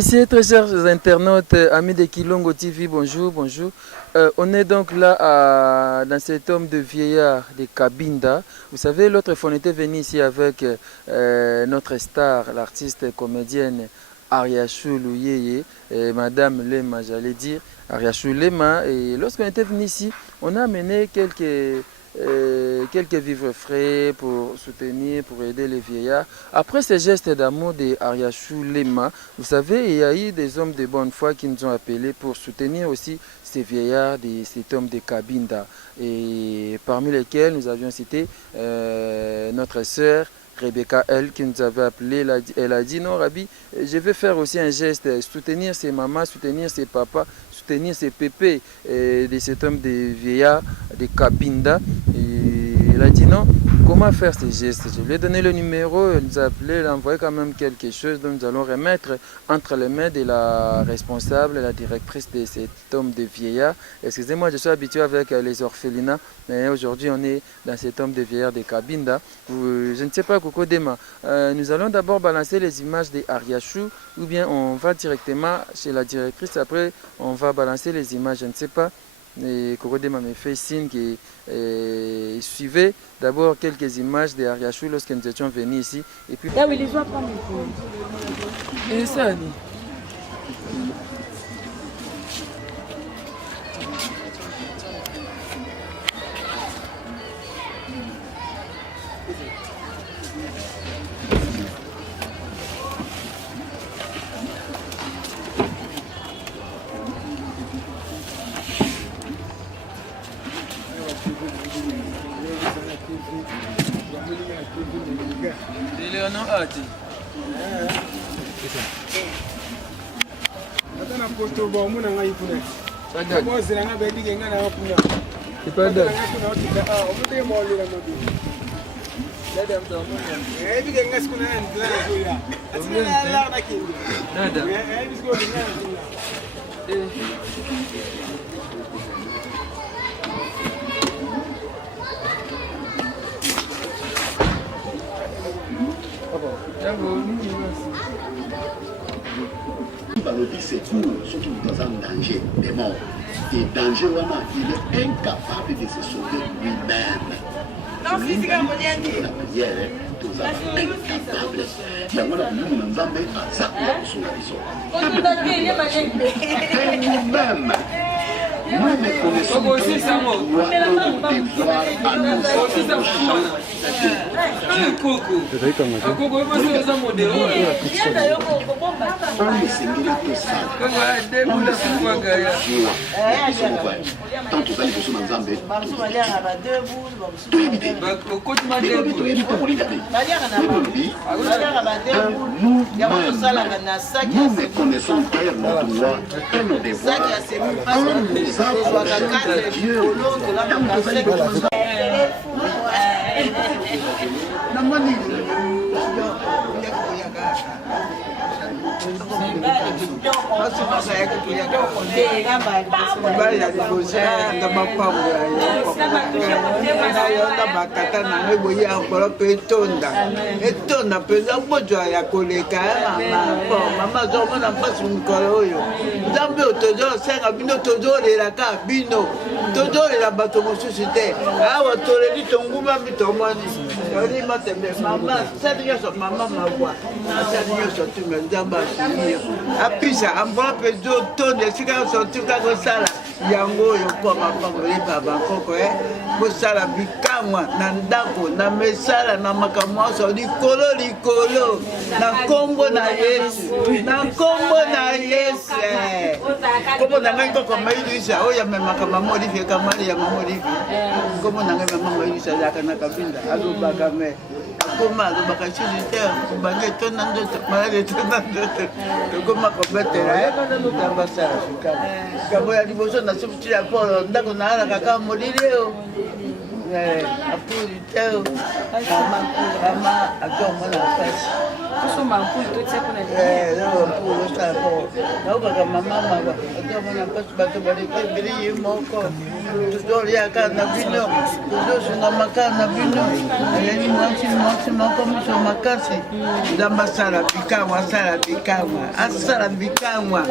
messieurs, très chers internautes, amis de Kilongo TV, bonjour, bonjour. On est donc là dans cet homme de vieillard de Kabinda. Vous savez, l'autre fois on était venu ici avec notre star, l'artiste comédienne Ariachou Louyeye, et Madame Lema, j'allais dire, Ariachou Lema. Et lorsqu'on était venu ici, on a amené quelques vivres frais pour soutenir, pour aider les vieillards. Après ces gestes d'amour de Ariachou Lema, vous savez, il y a eu des hommes de bonne foi qui nous ont appelés pour soutenir aussi ces vieillards, cet homme de Kabinda. Et parmi lesquels nous avions cité notre sœur Rebecca, elle, qui nous avait appelé. Elle a dit non, Rabbi, je vais faire aussi un geste, soutenir ses mamans, soutenir ses papas, soutenir ses pépés de cet homme de vieillard de Kabinda. Et elle a dit non, comment faire ces gestes? Je lui ai donné le numéro, elle nous a appelé, elle a envoyé quand même quelque chose, donc nous allons remettre entre les mains de la responsable, la directrice de cet homme de vieillard. Excusez-moi, je suis habitué avec les orphelinats, mais aujourd'hui on est dans cet homme de vieillard de Kabinda. Je ne sais pas, Coco Dema, nous allons d'abord balancer les images de Ariachou, ou bien on va directement chez la directrice, après on va balancer les images, je ne sais pas. Et Korodema me fait signe qu'il suivait d'abord quelques images de Ariachou lorsque nous étions venus ici. Et puis... Là, oui, les gens prennent Et ça, c'est tout, surtout dans un danger des morts. Et danger, il est incapable de se sauver lui-même. La prière, nous avons incapable. Mais voilà, nous nous avons à ça sur la vision. Nous-mêmes, nous ne connaissons pas notre devoir à nous. Nous connaissons pas notre droit et nos devoirs. Dieu. apisa ambola pezo tonde sika sorti ka ko sala yango yo ko mapango lipa bakoko bosala bikamwa na ndako na mesala na makamwa so likolo na kombo na Yesu kombo na ngai ko maidisa oya memaka mamoli fe kamali ya mamoli kombo na ngai mama maidisa zaka na Kabinda alobaka me koma alobaka chizite bange tona ndoto malade tona ndoto koma ko betela tamba sala fika kabo ya liboso na subtila polo ndako na ala kaka molileo apuri teo ama atongo na fasi kusoma mpuli totsakuna no mpuli osala po na ubaka mama mama atongo na fasi bato baleke bili moko tozoliaka na bino tozozonga makasi na bino ayeli mwasi moko miso makasi nzambe asala bikamwa asala bikamwa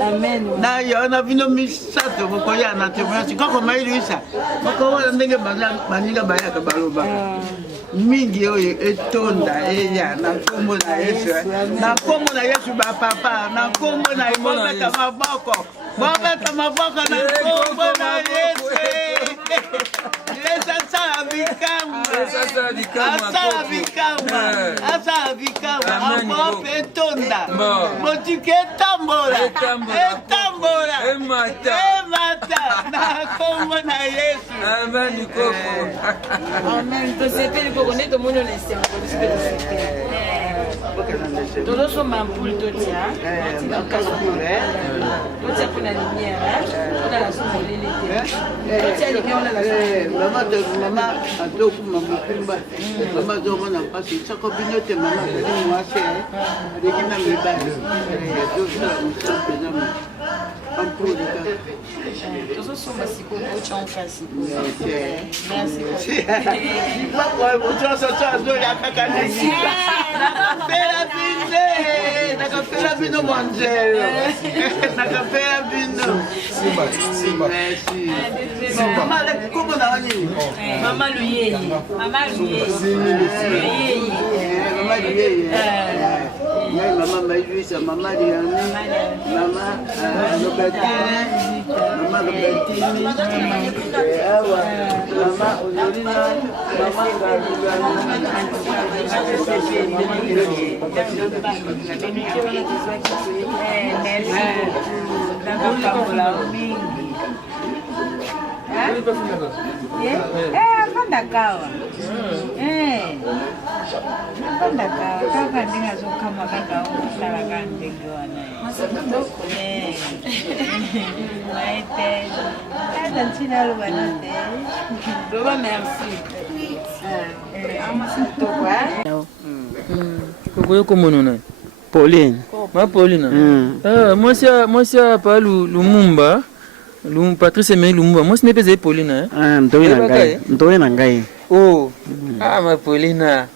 na yo na bino misato bokoya na témoignage koko mailwisa bokowana ndenge baninga bayaka baloba mingi oyo etonda eya na nkombo na Yesu bapapa na nkombo na bobeta maboko na nkombo na Yesu Yesu asala bikamwa amope etonda motuka etambola emata na nkombo na Yesu amen koko amen tosepeli koko nde tomoni na esengo tozosomba mpuli totia totia mpona lumière mpona na somolele te totia lumière mama atokuma mokumba mama azomona mpasi soko bino te mama azali mwasi aleki na mibali azosala mosala mpena ampuli tozosomba sikoyo totia nkasi azoliakaka nesika nakapela bino mwanzelo nakapela bino kombo na wanini mama luyeye mama mailwisa mama liani mama lobatini awa mama olorina mama Pandakawa. Pandakawa. Kaka ndinga zokama kaka usala kandenge wana. masakandoko Maite. Ada ntina lubanate. loba merci koko yo komono na Pauline. ma Paulina mwasi apa Lumumba Patrice Emery Lumumba mwasi ne peze Paulina Mtowe na ngai. oh ma Paulina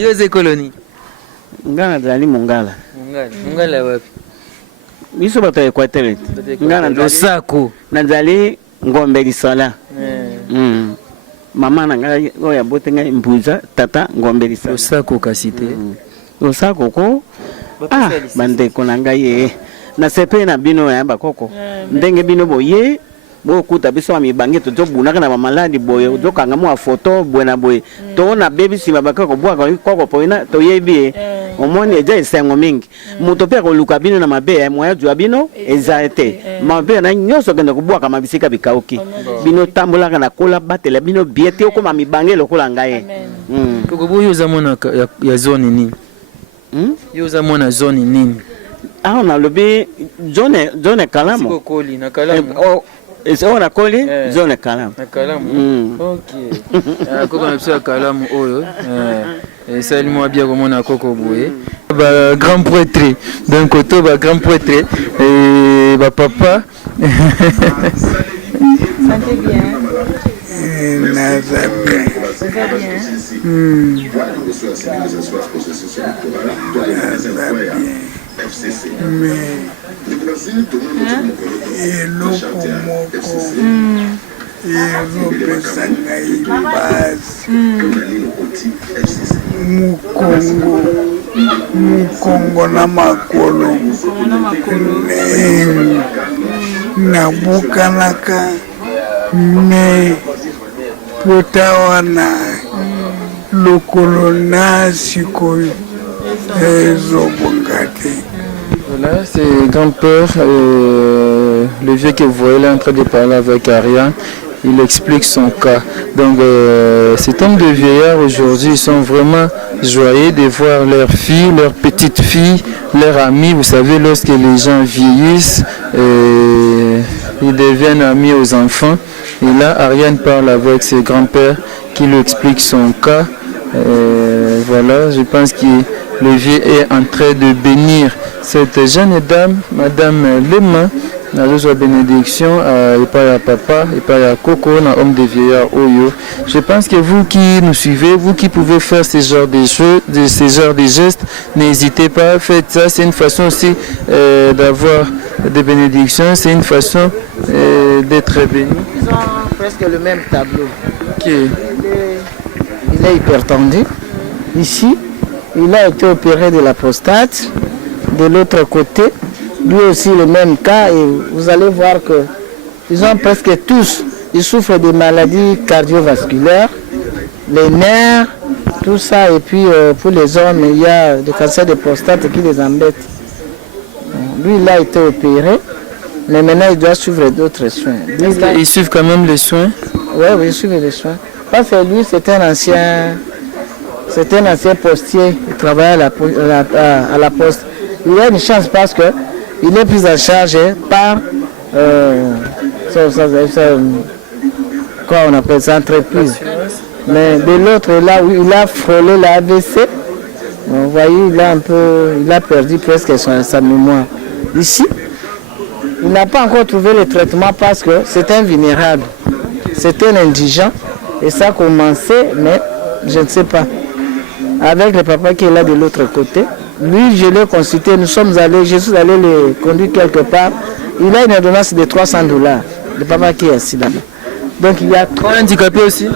yo ze koloni Ngana zali Mongala. Mongala wapi Biso bato Equateur. Ngana Losako nazali Ngombe Lisala. Mama na ngai oya bote ngai Mbuza tata Ngombe Lisala. Losako kasite Losako ko bandeko na ngai na sepe na bino ya bakoko ndenge bino boye bokuta biso wa mibange to bunaka na maladi boye ozokanga mo photo bwena boye to na baby sima bakoko bwa ko poina to yebi omoni eja esengo mingi muto pe ko luka bino na mabe moya jwa bino ezaete mabe na nyoso kenda ko bwa kama bisika bikauki bino tambulaka na kola batela bino biete ko ma mibange lokola ngaye koko boyo za mona ya zone nini yo za mona zone nini on a lobby zone Kalamu. Siko koli na Kalamu. On a koli zone Kalamu. Na Kalamu. OK. Koko na psa Kalamu oyo. Salut moi bien comme on a koko boye. Ba grand prêtre d'un côté ba grand prêtre et ba papa. santé bien Mukongo na makolo nabukanaka me potawana lokolo na sikoyo ezobongate. Voilà, c'est grand-père, le vieux que vous voyez là en train de parler avec Ariane. Il explique son cas. Donc, cet homme de vieillard aujourd'hui, ils sont vraiment joyeux de voir leurs filles, leurs petites filles, leurs amis. Vous savez, lorsque les gens vieillissent, ils deviennent amis aux enfants. Et là, Ariane parle avec ses grands-pères qui lui expliquent son cas. Voilà, je pense que le vieux est en train de bénir cette jeune dame, Madame Lema, Nazo bénédiction et pas à papa et pas à Coco, na homme de vieillard Oyo. Je pense que vous qui nous suivez, vous qui pouvez faire ce genre de choses, ces genres de gestes, n'hésitez pas, faites ça. C'est une façon aussi d'avoir des bénédictions, c'est une façon d'être béni. Ils ont presque le même tableau. Okay. Il est hypertendu. Ici, il a été opéré de la prostate. De l'autre côté, lui aussi le même cas. Et vous allez voir que ils ont presque tous, ils souffrent de maladies cardiovasculaires, les nerfs, tout ça. Et puis pour les hommes, il y a des cancers de prostate qui les embêtent. Lui, il a été opéré, mais maintenant il doit suivre d'autres soins. Ils suivent quand même les soins? Oui, ils suivent les soins. Parce que lui, c'est un ancien postier, il travaille à la poste. Il a une chance parce qu'il est pris en charge par quoi on appelle ça, entreprise. Mais de l'autre, là où il a frôlé la AVC, vous voyez, il a perdu presque sa mémoire. Ici, il n'a pas encore trouvé le traitement parce que c'est un vulnérable, c'est un indigent. Et ça a commencé, mais je ne sais pas. Avec le papa qui est là de l'autre côté, lui, je l'ai consulté, je suis allé le conduire quelque part. Il a une ordonnance de $300, le papa qui est assis là-bas. Donc il y a trois handicapés aussi.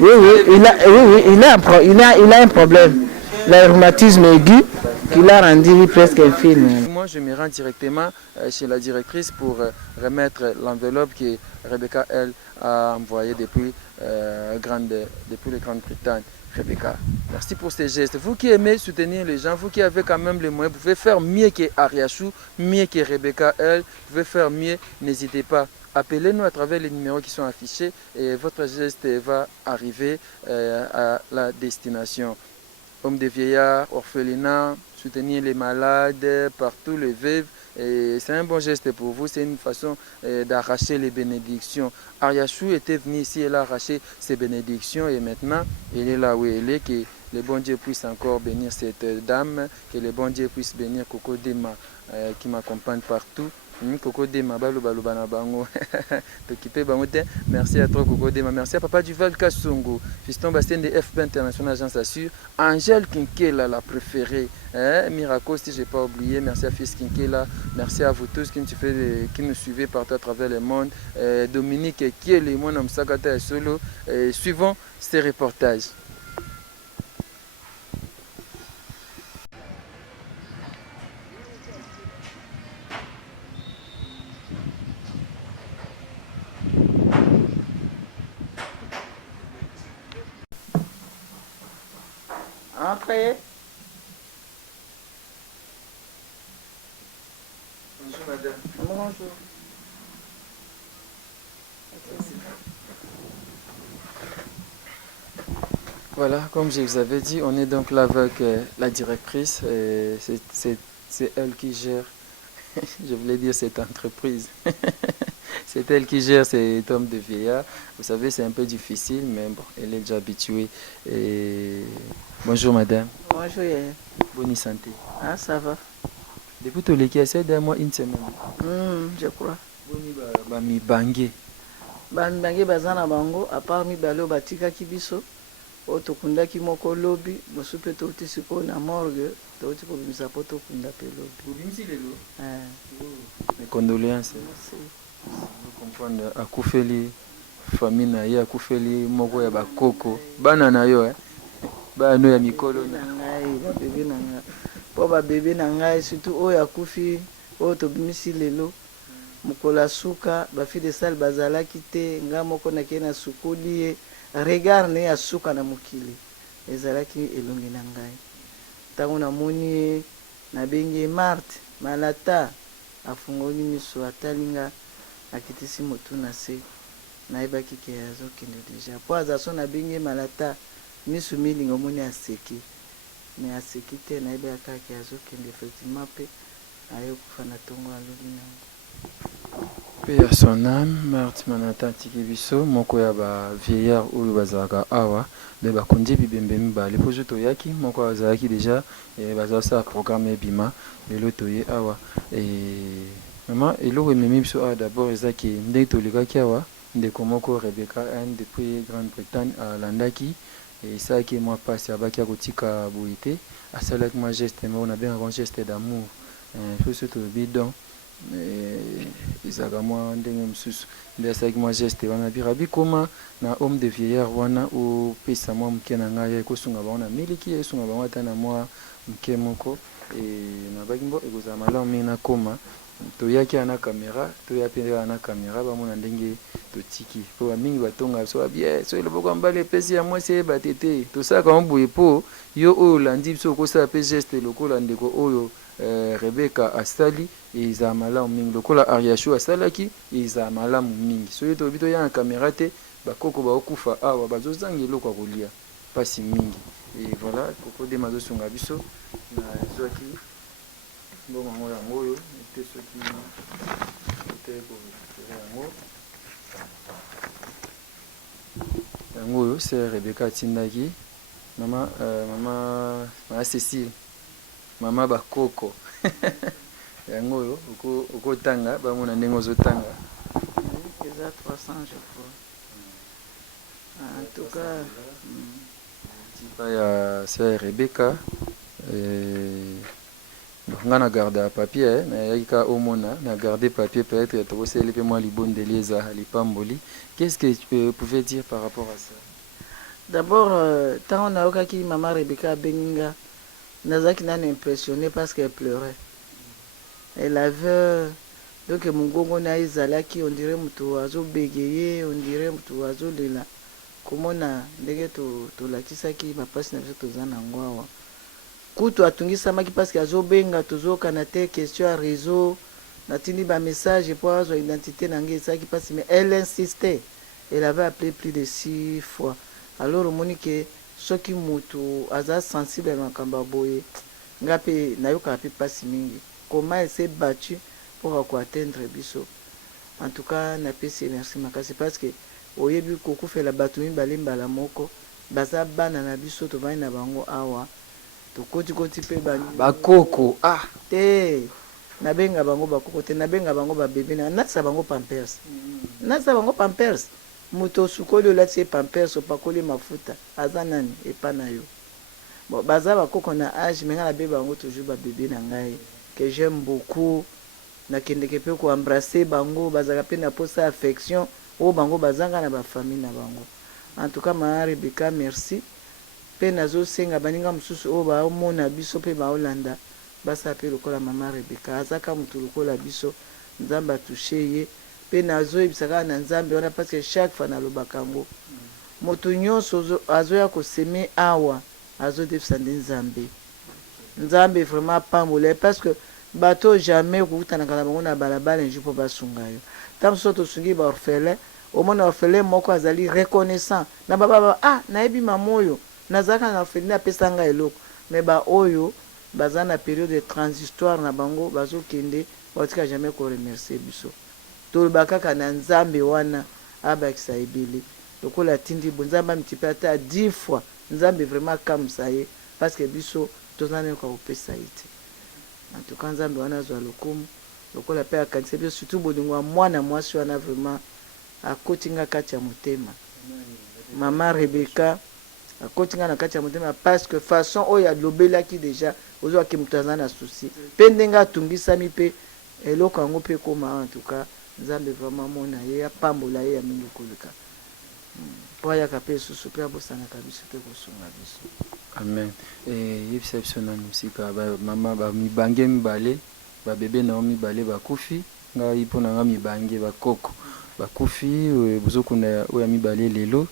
Oui, il a un problème. Le rhumatisme aigu qui l'a rendu presque infirme. Moi, je me rends directement chez la directrice pour remettre l'enveloppe que Rebecca, elle, a envoyée depuis la Grande-Bretagne. Rebecca, merci pour ces gestes. Vous qui aimez soutenir les gens, vous qui avez quand même les moyens, vous pouvez faire mieux que Ariachou, mieux que Rebecca, elle, vous pouvez faire mieux, n'hésitez pas. Appelez-nous à travers les numéros qui sont affichés et votre geste va arriver à la destination. Hommes de vieillards, orphelinats, soutenir les malades, partout les veuves. C'est un bon geste pour vous, c'est une façon d'arracher les bénédictions. Ariachou était venu ici, elle a arraché ses bénédictions et maintenant, elle est là où elle est, que le bon Dieu puisse encore bénir cette dame, que le bon Dieu puisse bénir Coco Dema qui m'accompagne partout. Coco Dema, merci à toi Coco Dema, merci à Papa Duval Kassongo, fiston Bastien de FP International, j'en s'assure. Angèle Kinkela, la préférée, Miracle si je n'ai pas oublié, merci à Fils Kinkela, merci à vous tous qui nous suivez partout à travers le monde. Dominique Kiele, moi nom Sakata et Solo, suivons ces reportages. Entrez. Bonjour madame. Bonjour. Voilà, comme je vous avais dit, on est donc là avec la directrice. C'est elle qui gère, je voulais dire cette entreprise. C'est elle qui gère cet homme de vieillard. Vous savez, c'est un peu difficile, mais bon, elle est déjà habituée. Bonjour madame. Bonjour. Bonne santé. Ah, ça va. Depuis tout l'équipe, c'est moi une semaine. Je crois. Mi bangé. Bangé bazana bango, à part mi balo batika kibiso. Otokunda ki moko lobi, mosupe to utisiko na morgue, to utiko bimisa poto kunda pe lobi. Bimisi lelo. Mes condoléances. Merci. Vous comprenez, akufeli famille na ye akufeli moko ya bakoko. Bana na yo bana ya mikolo na ngai ba bébé na ngai. Po ba bébé na ngai surtout oyo akufi, oyo to bimisi lelo. Mukola suka ba fi de sal bazala kite nga moko na ke na sukuli ye. Regard ne ya suka na mokili ezalaki elongi na ngai ntango namoni nabengi Marthe malata afungoli miso atali nga akitisi motu na se nayebaki ke azokende deja po aza so nabengi malata miso milinga omoni aseki me aseki te nayebaka kaka azokende effectivement mpe ayokufa na ntongo alobi nango. Paix à son âme, Marthe Manata Tikibiso, moko ya ba vieillard oyo bazalaka awa, be bakundi bibembe mibale po jo toyaki moko azalaki déjà bazala sa programme bima lelo toye awa Maman, et là, même d'abord, c'est qui ndé tolika kiawa, ndé komoko Rebecca Anne depuis Grande-Bretagne à Landaki, et ça qui moi passe à Bakia Gotika Bouité, à cela que moi geste, mais on a bien un geste d'amour, un peu surtout bidon, et ça va moi ndenge msusu, ndé ça que moi geste, on a bien rabi comment na homme de vieillard wana ou pesa moi mkena ngaya kosunga ba on a miliki et sunga ba wata na moi mkemoko, et na bagimbo et goza mala mina koma. Toyaki ana caméra toyapenda ana caméra bamona ndenge totiki po mingi batonga so bien so eloboko mbale pesi ya mwasi batete tosaka ombuye po yo oyo landi biso okosala pe geste lokola ndeko oyo Rebecca asali eza malamu mingi lokola Ariasho asalaki eza malamu mingi so yeto bito ya caméra te bakoko baokufa awa bazozanga eloko ya kolia pasi mingi et voilà koko de mazosunga biso na zwaki bon maman yango était ce qui était pour yango c'est Rebecca Tindaki maman Cécile maman bakoko yango oko tanga ba mona ndenge ozotanga eza 300 je crois en tout cas tipa ya c'est Rebecca nga na garde papier na yaka omona na garder papier peut-être to sele pe moi libondeli eza lipamboli. Qu'est-ce que tu pouvais dire par rapport à ça? D'abord tant on a okaki maman Rebecca Beninga nazaki nani impressionné parce qu'elle pleurait. Elle avait donc mungongo na izalaki on dirait mutu azo bégayé, on dirait mutu azo lela. Comment na ndenge to lakisaki ba passe na biso tozana ngwawa. Kutu atungisamaki parce que azobenga tozokana te question à réseau natindi ba message pour avoir identité nange esaki parce mais elle insistait. Elle avait appelé plus de 6 fois. Alors Monique soki mutu aza sensible na kamba boye ngape nayoka pe pasi mingi. Comment elle s'est battue pour atteindre biso. En tout cas na pesi merci makasi parce que oyebi koko fait la batumi balimba la moko baza bana na biso to bana bango awa. Tokoti pe bakoko te nabenga bango bakoko te nabenga bango ba bébé na natsa bango pampers natsa bango pampers moto sukoli olati pampers opakoli mafuta aza nani epa na yo bon baza bakoko na âge menga na beba bango toujours ba bébé na ngai que j'aime beaucoup na kendeke pe ko embrasser bango bazaka pe na posa affection o bango bazanga na ba famille na bango. En tout cas ma Rebecca merci pe nazo senga baninga mususu o ba omona biso pe ba Holanda basa pe lokola mama Rebecca azaka mutu lokola biso nzamba touché ye pe nazo ebisaka na nzambe wana parce que chaque fois na lobakango moto nyonso azo ya ko seme awa azo defisa nzambe nzambe vraiment pambola parce que bato jamais kutana kana bango na balabala nji po basunga yo tam soto sungi ba orphelin au moins orphelin moko azali reconnaissant na baba na ebi mamoyo nazaka na orphelinat pesanga eloko mais ba oyo baza na période de transitoire na bango bazokende batika jamais ko remercier biso to bakaka na nzambe wana abakisa ebele lokola tindi bonzamba mtipata 10 fois nzambe vraiment comme ça y parce que biso tozana ko pesa ite en tout cas nzambe wana zo lokumu lokola pe akanisa biso surtout bolingo mwana mwasi wana vraiment akotinga kati ya motema mama Rebecca akotinga na kati ya motema parce que façon oyo alobelaki déjà ozwa ke mutu aza na souci pe ndenge atungisami pe eloko yango pe koma en tout cas nzambe vraiment mona ye apambola ye ya mingi koleka po ayaka pe susu pe abosanaka biso pe kosunga biso. Amen. Yebisa biso na musika mama bamibange mibale babebe na mibale bakufi ngai mpo na nga mibange bakoko bakufi bozokunda oyo mibale lelo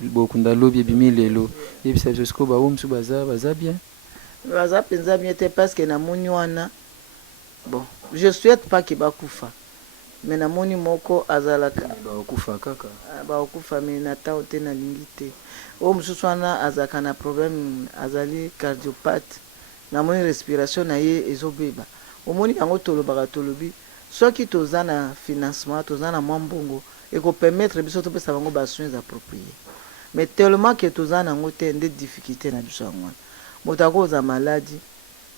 bokunda lobi ebimi lelo yebisa biso siko bawo mosusu baza bien baza mpenza bien te parce que namoni wana bon je souhaite pas que bakufa mais namoni moko azalaka bakufa kaka bakufa mais natao te nalingi te oyo mosusu wana azalaka na problème azali cardiopathe namoni respiration na ye ezobeba omoni yango tolobaka tolobi soki toza na financement toza na mwa mbongo ekopermettre biso topesa bango basoins appropriés mais tellement que toza nango te nde difficulté na biso yango wana moto akoza maladi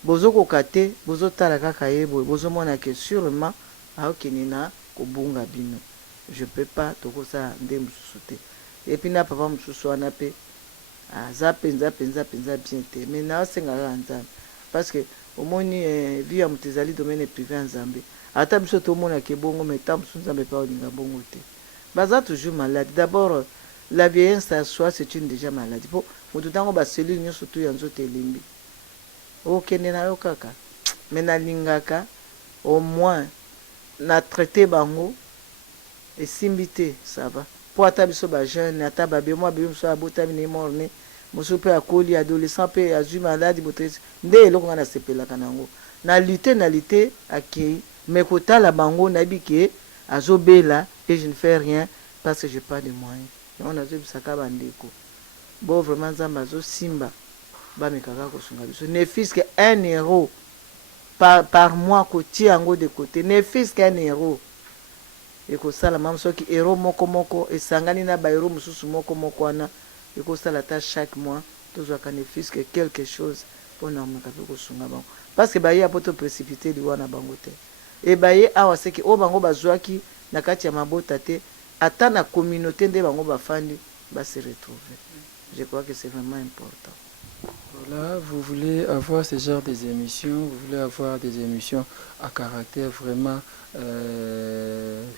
bozokoka te bozotala kaka ye boye bozomona ke sûrement aokende na kobunga bino. Je peux pas tokosala nde mosusu te. Epuis na papa mosusu wana mpe aza mpenza bien te, mais naosengaka nzambe parce que omoni vie ya moto ezali domaine privé ya nzambe. Ata biso tomonaka ebongo mais ta mosusu nzambe mpe olinga bongo te. Baza toujours malade. D'abord la vieillesse à soi c'est une déjà maladie. Po moto ntango baselule nyonso to ya nzoto elembi okende na yo kaka, mais nalingaka au moins na traité bango esimbi te, ça va. Po ata biso bajeune ata babe mwa bebe mosusu abotami na ye morne mosusu mpe akoli adolescent mpe azwi maladi bote nde eloko nga nasepelaka nango na lutte akei mais kotala bango nayebi ke azobela et je ne fais rien parce que j'ai pas de moyens. yango nazobisaka bandeko bo vraiment nzambe azosimba bamekaka kosunga biso ne fils que 1 euro par mois kotia yango de côté, ne fils que 1 euro ekosala mam soki euro moko esangani na ba euro mosusu moko wana ekosala ta chaque mois tozwaka ne fils que quelque chose mpona omeka mpe kosunga bango parce que baye apo to précipité liwa na bango te e baye awa seki oyo bango bazwaki na kati ya mabota te ata na communauté nde bango bafandi base retrouver. Je crois que c'est vraiment important. Voilà, vous voulez avoir ce genre des émissions, vous voulez avoir des émissions à caractère vraiment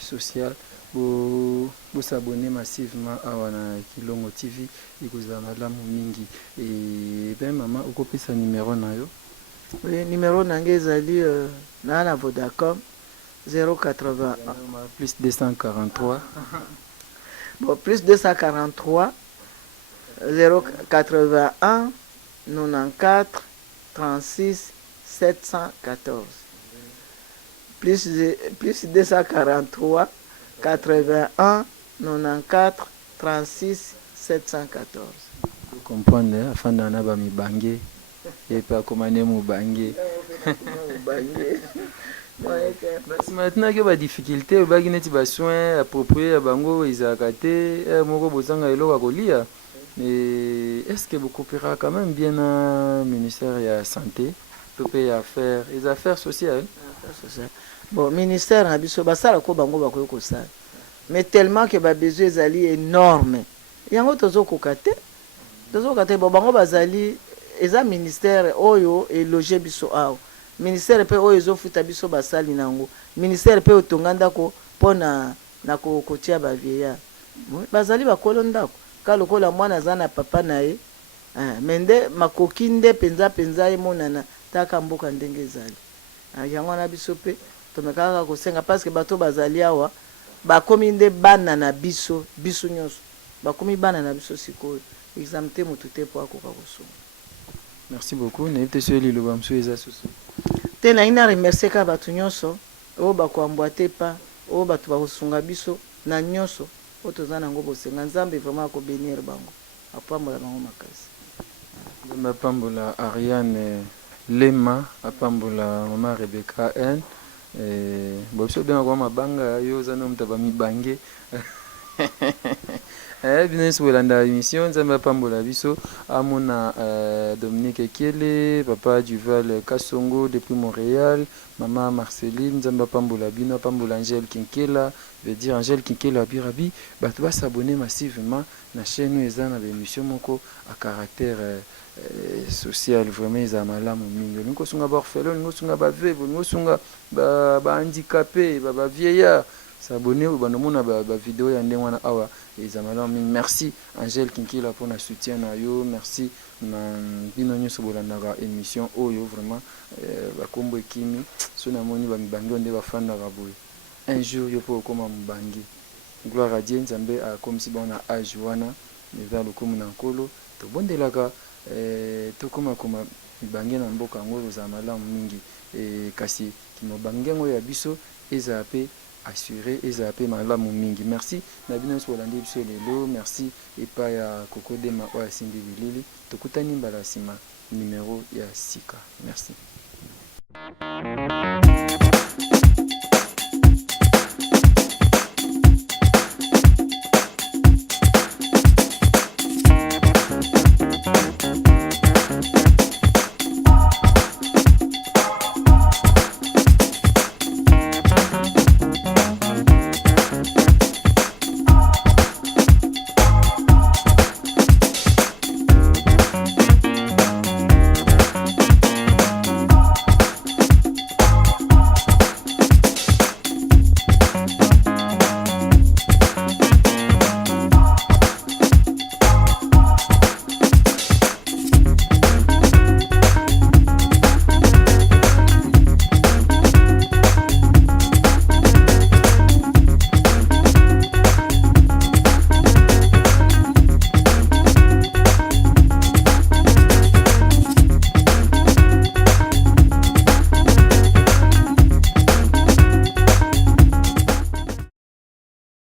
social, vous s'abonnez massivement à Wana Kilongo TV et vous avez la mingi. Et ben maman, vous copie sa numéro na yo? Oui, numéro nange ezali na Vodacom 081 plus 243. Bon, plus 243 081 94 36 714 plus 243 81 94 36 714. Vous comprenez, afin d'en avoir mi bangé et pas commander mon bangé. Maintenant que la difficulté, il y a des soins appropriés à Bango, ils ont gâté, Moko Bosanga et Loa Golia. Est-ce que vous coopérez quand même bien au ministère de la Santé, les affaires sociales? Bon, ministère a biso basala ko bango bakoyo ko sala. Mais tellement que ba besoin ezali énorme. Yango tozo kokate. Tozo kokate bo bango bazali eza ministère oyo et loger biso awo. Ministère pe oyo ezofuta biso basali nango. Ministère pe otonganda ko pona na ko kotia ba vieillard. Bazali bakolo ndako. Ka lokola mwana zana papa na ye. Mende makoki nde penza ye monana taka mboka ndenge ezali. Yango na biso pe tomekaka kosenga parce que bato bazali awa bakomi nde bana na biso nyonso bakomi bana na biso sikoyo examen te motu te po akoka kosunga. Merci beaucoup. N'hésitez pas à le bamsou et associés. Te na ina remercier ka bato nyonso o bakoambwate pa o bato bakosunga biso na nyonso o tozana ngo bosenga nzambe vraiment ko bénir bango apambola bango makasi. Nzambe apambola Ariane Lema apambola mama Rebecca N. Boso bien kwa mabanga yo zana mtaba mibange. Bien sûr la émission nzambe apambola biso amona Dominique Kiele, papa Duval Kasongo depuis Montréal, maman Marceline nzambe apambola bino apambola Angèle Kinkela, veut dire Angèle Kinkela birabi, bato ba s'abonner massivement na chaîne ezana ba émission moko à caractère social vraiment eza malamu mingi lingo sunga ba orphelin lingo sunga ba veuve lingo sunga ba handicapé ba vieillard s'abonner ou banomona ba vidéo ya ndenge wana awa eza malamu mingi. Merci Angèle Kinkila pour na soutien na yo, merci na bino nyonso bolandaka émission oyo vraiment ba kombo ekimi so na moni ba mibangi onde ba fanda ka boye un jour yo po koma mubangi gloire à Dieu nzambe a comme si bon na âge wana eza lokomo na nkolo to bondelaka tokoma koma mibange na mboka yango eza malamu mingi kasi kimobange yango ya biso eza pe assuré eza pe malamu mingi. Merci na bino so landi biso lelo, merci epa ya kokodema oya simbi bilili tokutani mbala sima numéro ya sika. Merci.